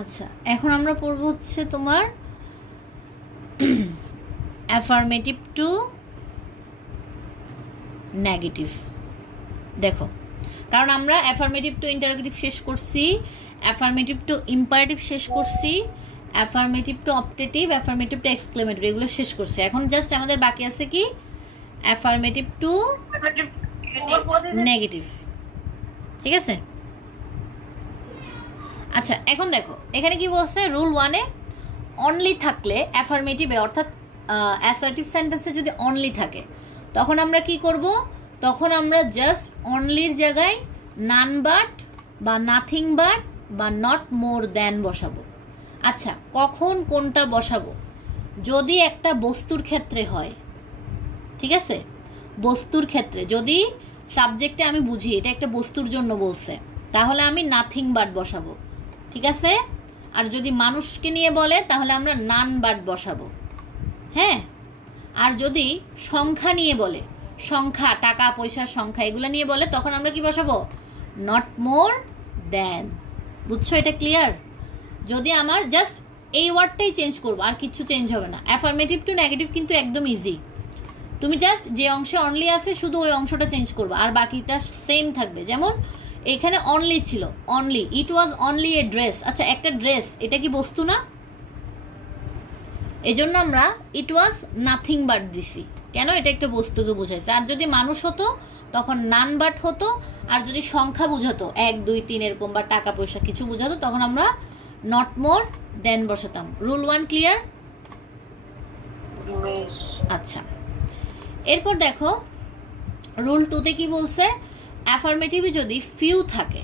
আচ্ছা, এখন আমরা পড়ব হচ্ছে তোমার অ্যাফার্মেটিভ টু নেগেটিভ। দেখো, কারণ আমরা অ্যাফার্মেটিভ টু ইন্টারোগেটিভ শেষ করছি, অ্যাফার্মেটিভ টু ইম্পারেটিভ শেষ করছি, affirmative two optative, affirmative two exclamatory, এগুলো শেষ করছি। এখন জাস্ট আমাদের বাকি আছে কি অ্যাফার্মেটিভ টু নেগেটিভ। ঠিক আছে? আচ্ছা, এখন দেখো এখানে কি বলছে, রুল 1-এ অনলি থাকলে অ্যাফার্মেটিভে অর্থাৎ অ্যাসার্টিভ সেন্টেন্সে যদি অনলি থাকে তখন আমরা কি করব, তখন আমরা জাস্ট অনলির জায়গায় নান বাট বা নাথিং বাট বা নট মোর দ্যান বসাবো। আচ্ছা, কখন কোনটা বসাবো? যদি একটা বস্তুর ক্ষেত্রে হয়, ঠিক আছে, বস্তুর ক্ষেত্রে যদি সাবজেক্টে আমি বুঝি এটা একটা বস্তুর জন্য বলছে, তাহলে আমি নাথিং বাট বসাবো। ঠিক আছে? আর যদি মানুষকে নিয়ে বলে তাহলে আমরা নান বাট বসাবো। হ্যাঁ, আর যদি সংখ্যা নিয়ে বলে, সংখ্যা, টাকা পয়সার সংখ্যা, এগুলো নিয়ে বলে, তখন আমরা কি বসাবো? Not more than. বুঝছো? এটা ক্লিয়ার? যদি আমার জাস্ট এই ওয়ার্ডটাই চেঞ্জ করবো, আর কিছু চেঞ্জ হবে না। অ্যাফার্মেটিভ টু নেগেটিভ কিন্তু একদম ইজি। তুমি জাস্ট যে অংশে অনলি আছে শুধু ওই অংশটা চেঞ্জ করবে, আর বাকিটা সেম থাকবে। যেমন এখানে অনলি ছিল, only, it was only a dress. আচ্ছা, একটা ড্রেস এটা কি বস্তু না? এজন্য আমরা ইট ওয়াজ নাথিং বাট দিছি। কেন? এটা একটা বস্তুকে বোঝাইছে। আর যদি মানুষ হতো তখন নান বাট হতো, আর যদি সংখ্যা বুঝাতো 1 2 3 এরকম বা টাকা পয়সা কিছু বুঝাতো তখন আমরা নট মোর দেন বসাতাম। Rule 1 clear? আচ্ছা, এরপর দেখো রুল 2-তে কি বলছে, অ্যাফার্মেটিভে যদি ফিউ থাকে,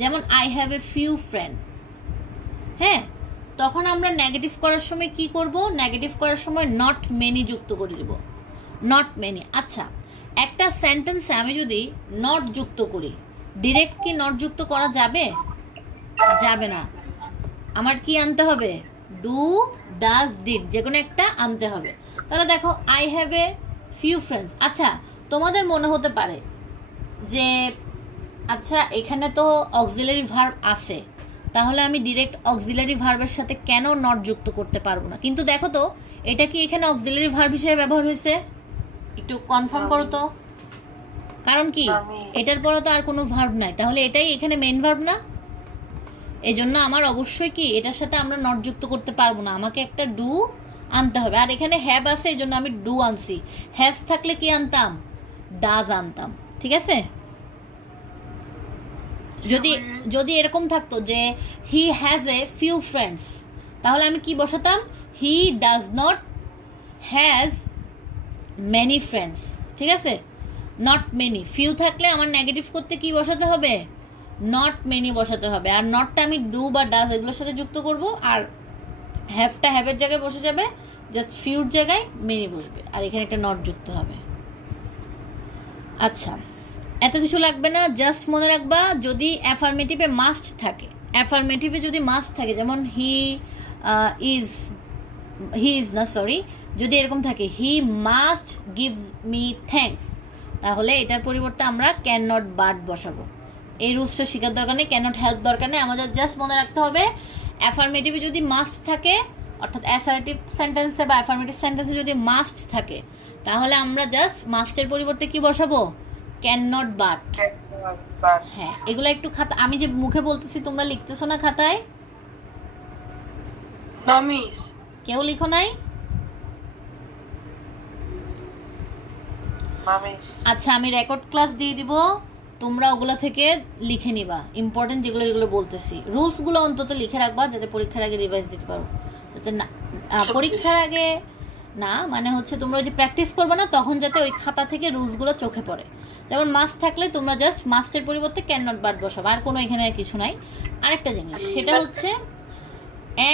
যেমন I have a few friend, হ্যাঁ, তখন আমরা নেগেটিভ করার সময় কি করব, নেগেটিভ করার সময় নট মেনি যুক্ত করে দেব, নট মেনি। আচ্ছা, একটা সেন্টেন্সে আমি যদি নট যুক্ত করি, ডিরেক্ট কি নট যুক্ত করা যাবে? যাবে না। আমার কি আনতে হবে? ডু, ডাজ, ডিড, যে কোনো একটা আনতে হবে। তাহলে দেখো I have a few friends. আচ্ছা, তোমাদের মনে হতে পারে যে আচ্ছা এখানে তো অক্সিলারি ভার্ব আছে, তাহলে আমি ডিরেক্ট অক্সিলারি ভার্বের সাথে কেন নট যুক্ত করতে পারবো না? কিন্তু দেখো তো এটা কি এখানে অক্সিলারি ভার্ব হিসেবে ব্যবহার হয়েছে? একটু কনফার্ম করো তো। কারণ কি, এটার পরে তো আর কোনো ভার্ব নাই, তাহলে এটাই এখানে মেইন ভার্ব না? এজন্য আমার অবশ্যই কি এটার সাথে আমরা নট যুক্ত করতে পারবো না, আমাকে একটা ডু আনতে হবে। আর এখানে হ্যাভ আছে, এই জন্য আমি ডু আনছি। হ্যাজ থাকলে কি আনতাম? ডাজ আনতাম। ঠিক আছে? যদি যদি এরকম থাকতো যে he has a few friends, তাহলে আমি কি বসাতাম? He does not has many friends. ঠিক আছে? Not many. ফিউ থাকলে আমার নেগেটিভ করতে কি বসাতে হবে? নট মেনি বসাতে হবে। আর নটটা আমি ডু বা ডাজ এগুলোর সাথে যুক্ত করব, আর হ্যাভটা হ্যাভের জায়গায় বসে যাবে, জাস্ট ফিউর জায়গায় মেনি বসবে, আর এখানে একটা নট যুক্ত হবে। আচ্ছা, এত কিছু লাগবে না, জাস্ট মনে রাখবা যদি অ্যাফার্মেটিভে মাস্ট থাকে, অ্যাফার্মেটিভে যদি মাস্ট থাকে, যেমন হি ইজ না, সরি, যদি এরকম থাকে he must give me thanks, তাহলে এটার পরিবর্তে আমরা ক্যান নট বাট বসাবো। এই রুলসটা শেখার দরকার নেই, ক্যান নট হেল্প দরকার নেই, আমাদের জাস্ট মনে রাখতে হবে অ্যাফার্মেটিভে যদি মাস্ট থাকে, অর্থাৎ অ্যাসার্টিভ সেন্টেন্সে বা অ্যাফার্মেটিভ সেন্টেন্সে যদি মাস্ট থাকে, তাহলে আমরা জাস্ট মাস্টের পরিবর্তে কি বসাবো? Can not but. হ্যাঁ, এগুলো একটু খাতা, আমি যে মুখে বলতেছি তোমরা লিখতেছো না খাতায়? কেউ লিখো নাই? আচ্ছা, আমি রেকর্ড ক্লাস দিয়ে দিব, তোমরা ওগুলো থেকে লিখে নিবা, ইম্পর্টেন্ট যেগুলো যেগুলো বলতেছি। রুলস গুলো অন্তত লিখে রাখবা যাতে পরীক্ষার আগে রিভাইজ দিতে পারো, যাতে না পরীক্ষার আগে না, মানে হচ্ছে তোমরা ওই যে প্র্যাকটিস করবে না তখন যাতে ওই খাতা থেকে রুলস গুলো চোখে পড়ে। যেমন মাস্ট থাকলে তোমরা জাস্ট মাস্টের পরিবর্তে ক্যান নট বাট বসাবো, আর কোনো এখানে কিছু নাই। আরেকটা জিনিস সেটা হচ্ছে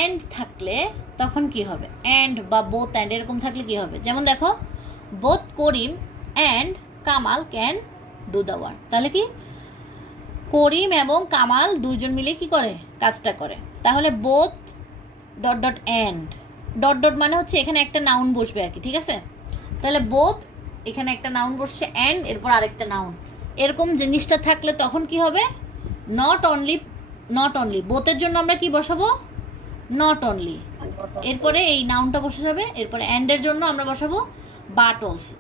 এন্ড থাকলে তখন কি হবে? এন্ড বা বোথ এন্ড এরকম থাকলে কি হবে? যেমন দেখো both Karim and Kamal can do the work, তাহলে কি করিম এবং কামাল দুইজন মিলে কি করে? কাজটা করে। তাহলে both dot dot and, dot dot মানে হচ্ছে এখানে একটা নাউন বসবে আর কি। ঠিক আছে? তাহলে বোথ, এখানে একটা নাউন বসছে, এন্ড এরপর আরেকটা নাউন, এরকম জিনিসটা থাকলে তখন কি হবে? Not only not only. বোথের জন্য আমরা কি বসাবো? Not only. এরপরে এই নাউনটা বসে যাবে। এরপরে অ্যান্ডের জন্য আমরা বসাবো বাট অলসো।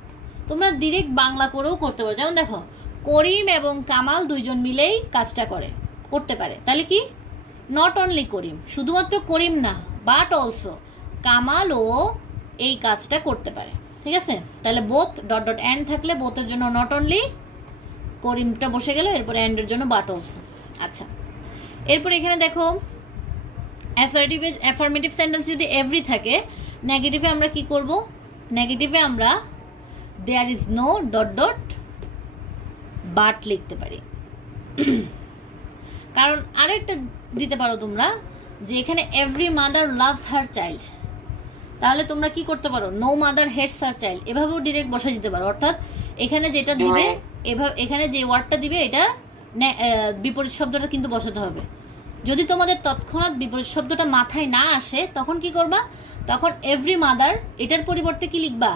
তোমরা ডিরেক্ট বাংলা করেও করতে পারো। যেমন দেখো, করিম এবং কামাল দুইজন মিলেই কাজটা করতে পারে। তাহলে কি নট অনলি করিম, শুধুমাত্র করিম না, বাট অলসো কামালও এই কাজটা করতে পারে। ঠিক আছে, তাহলে বোথ ডট ডট অ্যান্ড থাকলে বোথের জন্য নট অনলি, করিমটা বসে গেল, এরপরে অ্যান্ডের জন্য বাট অলসো। আচ্ছা, এরপর এখানে দেখো অ্যাফার্মেটিভ সেন্টেন্স যদি এভরি থাকে, নেগেটিভে আমরা কি করব? নেগেটিভে আমরা there is no dot dot but লিখতে পারি। কারণ আরো একটা দিতে পারো তোমরা, যে এখানে every mother loves her child, তাহলে তোমরা কি করতে পারো? No mother hates her child, এভাবেও ডিরেক্ট বসাই দিতে পারো। অর্থাৎ এখানে যেটা দিবে, এখানে যে ওয়ার্ডটা দিবে এটা বিপরীত শব্দটা কিন্তু বসাতে হবে। যদি তোমাদের তৎক্ষণাৎ বিপরীত শব্দটা মাথায় না আসে, তখন কি করবা? তখন এভরি মাদার এটার পরিবর্তে কি লিখবা?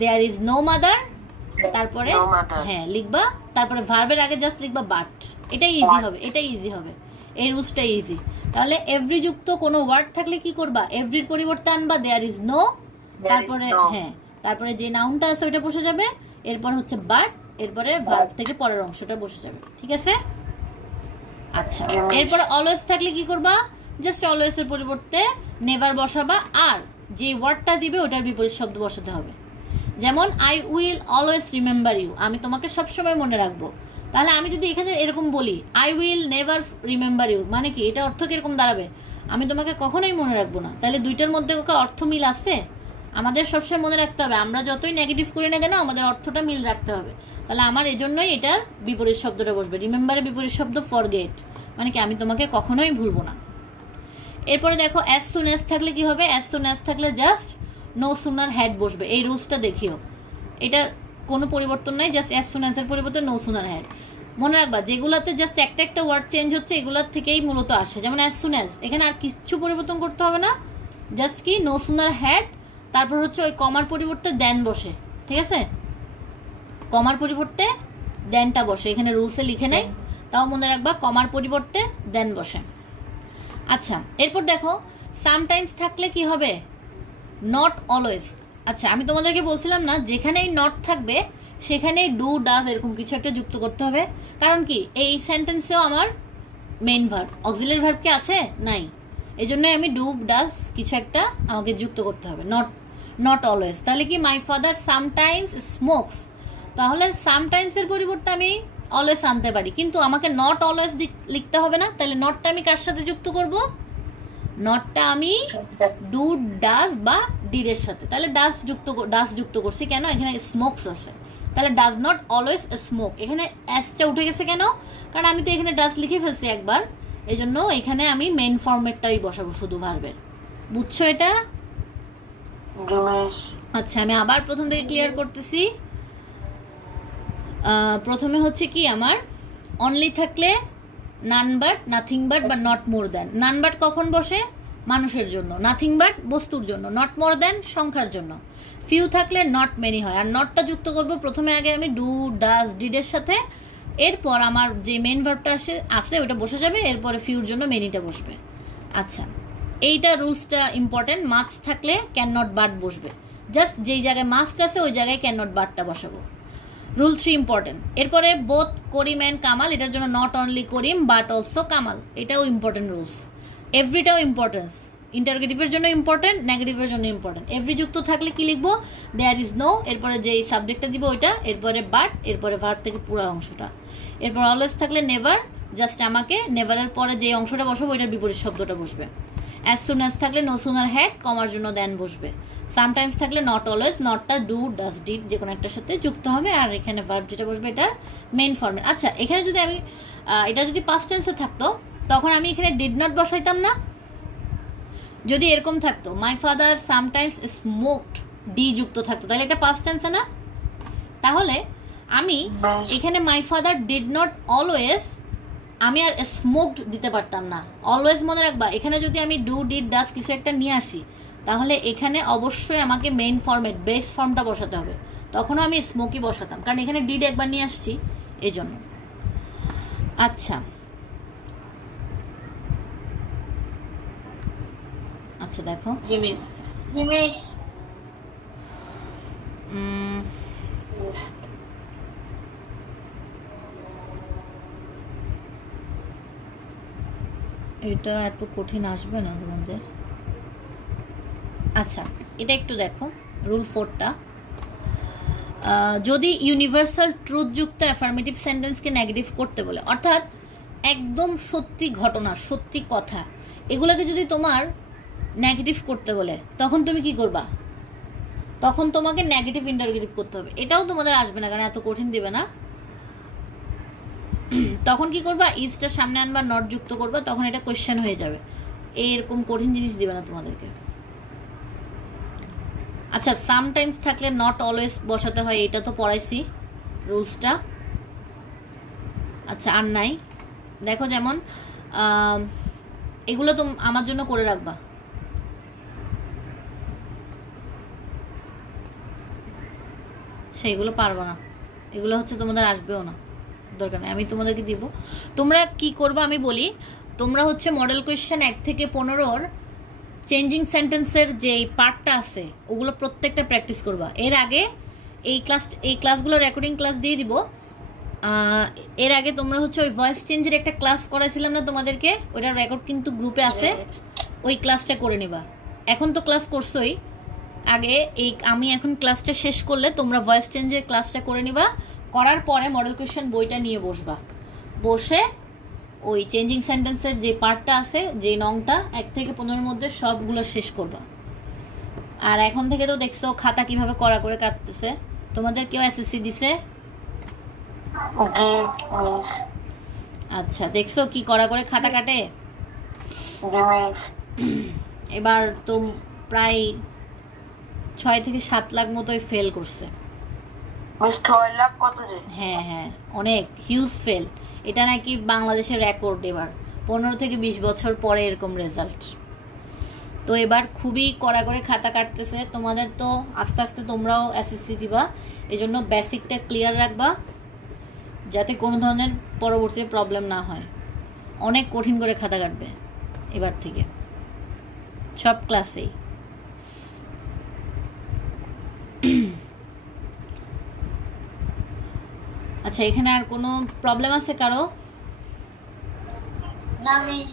দেয়ার ইজ নো মাদার, তারপরে হ্যাঁ লিখবা, তারপরে ভার্বের আগে জাস্ট লিখবা বাট। এটাই ইজি হবে, এটাই ইজি হবে, এই রুলসটাই ইজি। তাহলে এভরি যুক্ত কোনো ওয়ার্ড থাকলে কি করবা? এভরির পরিবর্তে আনবা দেয়ার ইজ নো, তারপরে হ্যাঁ, তারপরে যে নাউনটা আছে ওইটা বসে যাবে, এরপর হচ্ছে বাট, এরপরে ভার্ব থেকে পরের অংশটা বসে যাবে। ঠিক আছে? আচ্ছা, এরপর অলওয়েজ থাকলে কি করবা? জাস্ট অলওয়েজ এর পরিবর্তে নেভার বসাবা, আর যে ওয়ার্ডটা দিবে ওটার বিপরীত শব্দ বসাতে হবে। যেমন I will always remember you, আমি তোমাকে সবসময় মনে রাখবো। তাহলে আমি যদি এখানে এরকম বলি I will never remember you, মানে কি এটা অর্থ কিরকম দাঁড়াবে? আমি তোমাকে কখনোই মনে রাখবো না। তাহলে দুইটার মধ্যে অর্থ মিল আছে? আমাদের সবসময় মনে রাখতে হবে, আমরা যতই নেগেটিভ করি না কেন আমাদের অর্থটা মিল রাখতে হবে। তাহলে আমার এজন্যই এটার বিপরীত শব্দটা বসবে। রিমেম্বারের বিপরীত শব্দ ফরগেট, মানে কি আমি তোমাকে কখনোই ভুলবো না। এরপরে দেখো অ্যাজ সুন অ্যাজ থাকলে কি হবে? অ্যাজ সুন অ্যাজ থাকলে জাস্ট নো সুনার হ্যাড বসবে। এই রুলসটা দেখিও, এটা কোনো পরিবর্তন নাই, জাস্ট অ্যাজ সুন অ্যাজ এর পরিবর্তে নো সুনার হ্যাড। মনে রাখবা যেগুলাতে জাস্ট একটা একটা ওয়ার্ড চেঞ্জ হচ্ছে এগুলার থেকেই মূলত আসে। যেমন অ্যাজ সুন অ্যাজ, এখানে আর কিচ্ছু পরিবর্তন করতে হবে না, জাস্ট কি নো সুনার হ্যাড, তারপর হচ্ছে ওই কমার পরিবর্তে দেন বসে। ঠিক আছে, কমার পরিবর্তে দেনটা বসে, এখানে রুলসে লিখে নেই, তাও মনে রাখবা কমার পরিবর্তে দেন বসে। আচ্ছা, এরপর দেখো সামটাইমস থাকলে কি হবে? Not always. আচ্ছা, আমি তোমাদেরকে বলছিলাম না যেখানেই নট থাকবে সেখানেই ডু ডাজ এরকম কিছু একটা যুক্ত করতে হবে। কারণ কি এই সেন্টেন্সেও আমার মেইন ভার্ব, অক্সিলারি ভার্ব কি আছে? নাই, এই জন্যই আমি ডু ডাজ কিছু একটা আমাকে যুক্ত করতে হবে, নট অলওয়েজ। তাহলে কি মাই ফাদার সামটাইমস স্মোকস, তাহলে সামটাইমস এর পরিবর্তে আমি অলওয়েজ আনতে পারি, কিন্তু আমাকে নট অলওয়েজ লিখতে হবে না। তাহলে নটটা আমি কার সাথে যুক্ত করব? নটটা আমি ডু ডাজ বা ডিড এর সাথে। তাহলে ডাজ যুক্ত করছি কেন? এখানে স্মোকস আছে, তাহলে ডাজ নট অলওয়েজ স্মোক। এখানে এসটা উঠে গেছে কেন? কারণ আমি তো এখানে ডাজ লিখে ফেলছি একবার, এই জন্য এখানে আমি মেইন ফরম্যাটটাই বসাবো শুধু ভার্বের। বুঝছো এটা? আচ্ছা, আমি আবার প্রথম থেকে ক্লিয়ার করতেছি। প্রথমে হচ্ছে কি আমার অনলি থাকলে নান বাট, নাথিং বাট বা not more than. None but কখন বসে? মানুষের জন্য। নাথিং বাট বস্তুর জন্য। নট মোর দ্যান সংখ্যার জন্য। ফিউ থাকলে নট মেনি হয়। আর নটটা যুক্ত করব প্রথমে আগে আমি ডু ডাজ ডিডের সাথে, এরপর আমার যে মেন ভার্বটা আছে ওটা বসে যাবে, এরপরে ফিউর জন্য মেনিটা বসবে। আচ্ছা, এইটা রুলসটা ইম্পর্টেন্ট। মাস্ট থাকলে ক্যান নট বাট বসবে, জাস্ট যেই জায়গায় মাস্ট আছে ওই জায়গায় ক্যান নট বাটটা বসাবো। Rule 3 important. এরপরে বোথ করিম অ্যান্ড কামাল, এটার জন্য not only Karim but also Kamal, এটাও ইম্পর্টেন্ট রুলস। এভরিটাও ইম্পর্টেন্স, ইন্টারোগেটিভের জন্য ইম্পর্টেন্ট, নেগেটিভের জন্য ইম্পর্টেন্ট। এভরি যুক্ত থাকলে কি লিখবো? দেয়ার ইজ নো, এরপরে যেই সাবজেক্টটা দিব ওইটা, এরপরে বাট, এরপরে ভার্ব থেকে পুরো অংশটা। এরপর অলওয়েজ থাকলে নেভার, জাস্ট আমাকে নেভারের পরে যে অংশটা বসবো ওইটার বিপরীত শব্দটা বসবে। অ্যাজ সুন অ্যাজ থাকলে নো সুনার হ্যাড, কমার জন্য দেন বসবে। সামটাইমস থাকলে নট অলওয়েজ, নটটা ডু ডাজ ডিড যে কোনো একটার সাথে যুক্ত হবে, আর এখানে ভার্ব যেটা বসবে এটা মেইন ফর্মে। আচ্ছা, এখানে যদি আমি এটা যদি পাস্ট টেন্সে থাকতো তখন আমি এখানে ডিড নট বসাইতাম না। যদি এরকম থাকতো my father sometimes smoked, D যুক্ত থাকতো, তাহলে এটা পাস্ট টেন্সে না? তাহলে আমি এখানে my father did not always, আমি আর স্মোকড দিতে পারতাম না। অলওয়েজ মনে রাখবা, এখানে যদি আমি ডু ডিড ডাজ কিছু একটা নিয়ে আসি তাহলে এখানে অবশ্যই আমাকে মেইন ফর্মেট বেস ফর্মটা বসাতে হবে, তখনও আমি স্মোকি বসাতাম, কারণ এখানে ডিড একবার নিয়ে আসছি এই জন্য। আচ্ছা, বলছে দেখো। জিমিস জিমিস এটা এত কঠিন আসবে না তোমাদের। আচ্ছা এটা একটু দেখো রুল 4টা। যদি ইউনিভার্সাল ট্রুথযুক্ত অ্যাফার্মেটিভ সেন্টেন্সকে নেগেটিভ করতে বলে, অর্থাৎ একদম সত্যি ঘটনা সত্যি কথা এগুলোকে যদি তোমার নেগেটিভ করতে বলে তখন তুমি কি করবা? তখন তোমাকে নেগেটিভ ইন্টারগেটিভ করতে হবে। এটাও তোমাদের আসবে না কারণ এত কঠিন দিবে না। তখন কি করবা? ইজটা সামনে আনবা, নট যুক্ত করবা, তখন এটা কোয়েশ্চেন হয়ে যাবে। এরকম কঠিন জিনিস দিবে না তোমাদেরকে। আচ্ছা সামটাইমস থাকলে নট অলওয়েজ বসাতে হয়, এটা তো পড়াইছি রুলসটা। আচ্ছা আর নাই। দেখো যেমন এগুলো তো আমার জন্য করে রাখবা। সেগুলো পারবো না, এগুলো হচ্ছে তোমাদের আসবেও না, দরকার নেই, আমি তোমাদেরকে দিব। তোমরা কি করবা আমি বলি। তোমরা হচ্ছে মডেল কোয়েশ্চেন 1 থেকে 15 চেঞ্জিং সেন্টেন্সের যে পার্টটা আছে ওগুলো প্রত্যেকটা প্র্যাকটিস করবা। এর আগে এই ক্লাসগুলো রেকর্ডিং ক্লাস দিয়ে দিব। এর আগে তোমরা হচ্ছে ওই ভয়েস চেঞ্জের একটা ক্লাস করাইছিলাম না তোমাদেরকে, ওইটার রেকর্ড কিন্তু গ্রুপে আছে, ওই ক্লাসটা করে নিবা। এখন তো ক্লাস করছোই, আগে আমি এখন ক্লাসটা শেষ করলে তোমরা ভয়েস চেঞ্জের ক্লাসটা করে নিবা। করার পরে মডেল কোয়েশ্চেন বইটা নিয়ে বসবা, বসে ওই চেঞ্জিং সেন্টেন্সের যে পার্টটা আছে যে নংটা 1 থেকে 15 মধ্যে সবগুলো শেষ করবা। আর এখন থেকে তো দেখছো খাতা কিভাবে করা করে কাটতেছে। তোমাদের কেউ এসএসসি দিছে? আচ্ছা দেখছো কি করা করে খাতা কাটে। এবার তো প্রায় 6 থেকে 7 লাখ মতোই ফেল করছে। 6 লাখ কত? হ্যাঁ হ্যাঁ অনেক হিউজ ফেল। এটা নাকি বাংলাদেশের রেকর্ড। এবার 15 থেকে 20 বছর পরে এরকম রেজাল্ট। তো এবার খুবই কড়া করে খাতা কাটতেছে। তোমাদের তো আস্তে আস্তে তোমরাও এসএসসি দিবা, এজন্য বেসিকটা ক্লিয়ার রাখবা যাতে কোনো ধরনের পরবর্তী প্রবলেম না হয়। অনেক কঠিন করে খাতা কাটবে এবার থেকে সব ক্লাসেই। আচ্ছা এখানে আর কোনো প্রবলেম আছে কারো? না মিস।